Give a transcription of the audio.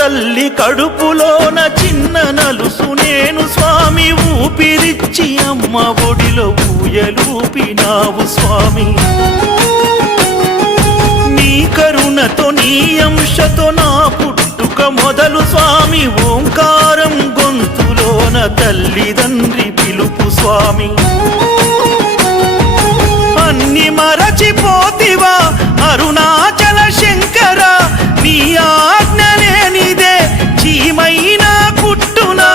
తల్లి కడుపులోన చిన్న నలుసు నేను స్వామి ఊపిరిచ్చి అమ్మ ఒడిలో ఊయలూపినావు స్వామి నీ కరుణతో నీ అంశతో నా పుట్టుక మొదలు స్వామి ఓంకారం గొంతులోన తల్లిదండ్రి పిలుపు స్వామి అన్ని మరచిపోతివా అరుణాచల శంకర నీ ఆజ్ఞ లేనిదే చీమైనా కుట్టునా